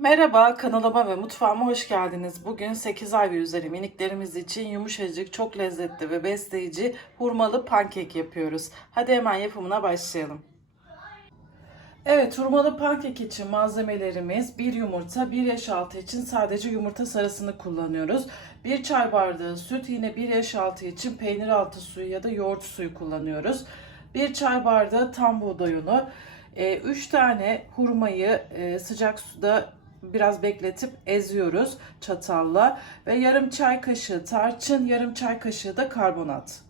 Merhaba kanalıma ve mutfağıma hoş geldiniz. Bugün 8 ay ve üzeri miniklerimiz için yumuşacık, çok lezzetli ve besleyici hurmalı pankek yapıyoruz. Hadi hemen yapımına başlayalım. Evet, hurmalı pankek için malzemelerimiz 1 yumurta, 1 yaş altı için sadece yumurta sarısını kullanıyoruz. 1 çay bardağı süt, yine 1 yaş altı için peynir altı suyu ya da yoğurt suyu kullanıyoruz. 1 çay bardağı tam buğday unu, 3 tane hurmayı e, sıcak suda biraz bekletip eziyoruz çatalla ve yarım çay kaşığı tarçın, yarım çay kaşığı da karbonat.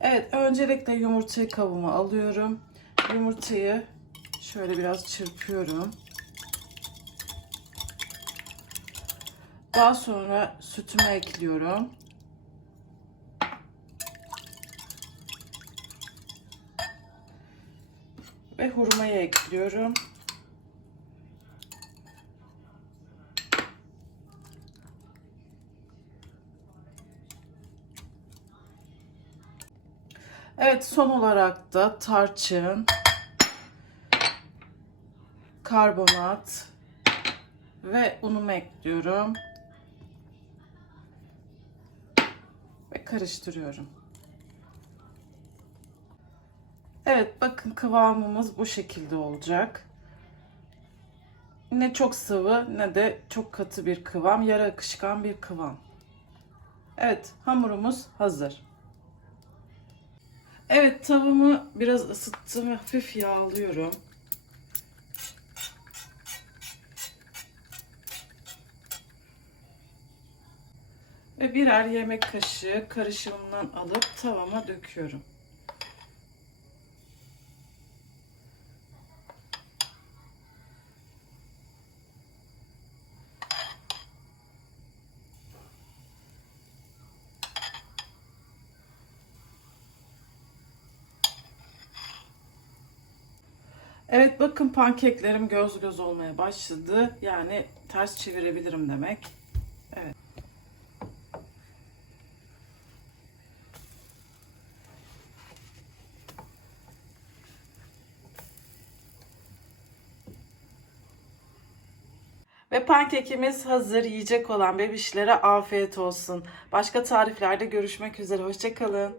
Evet, öncelikle yumurtayı kabıma alıyorum. Yumurtayı şöyle biraz çırpıyorum. Daha sonra sütümü ekliyorum. Ve hurmayı ekliyorum. Evet son olarak da tarçın, karbonat ve unumu ekliyorum. Ve karıştırıyorum. Evet bakın kıvamımız bu şekilde olacak. Ne çok sıvı ne de çok katı bir kıvam, yarı akışkan bir kıvam. Evet hamurumuz hazır. Evet tavamı biraz ısıttım hafif yağlıyorum. Ve birer yemek kaşığı karışımından alıp tavama döküyorum. Evet bakın pankeklerim göz göz olmaya başladı. Yani ters çevirebilirim demek. Evet. Ve pankekimiz hazır. Yiyecek olan bebişlere afiyet olsun. Başka tariflerde görüşmek üzere. Hoşçakalın.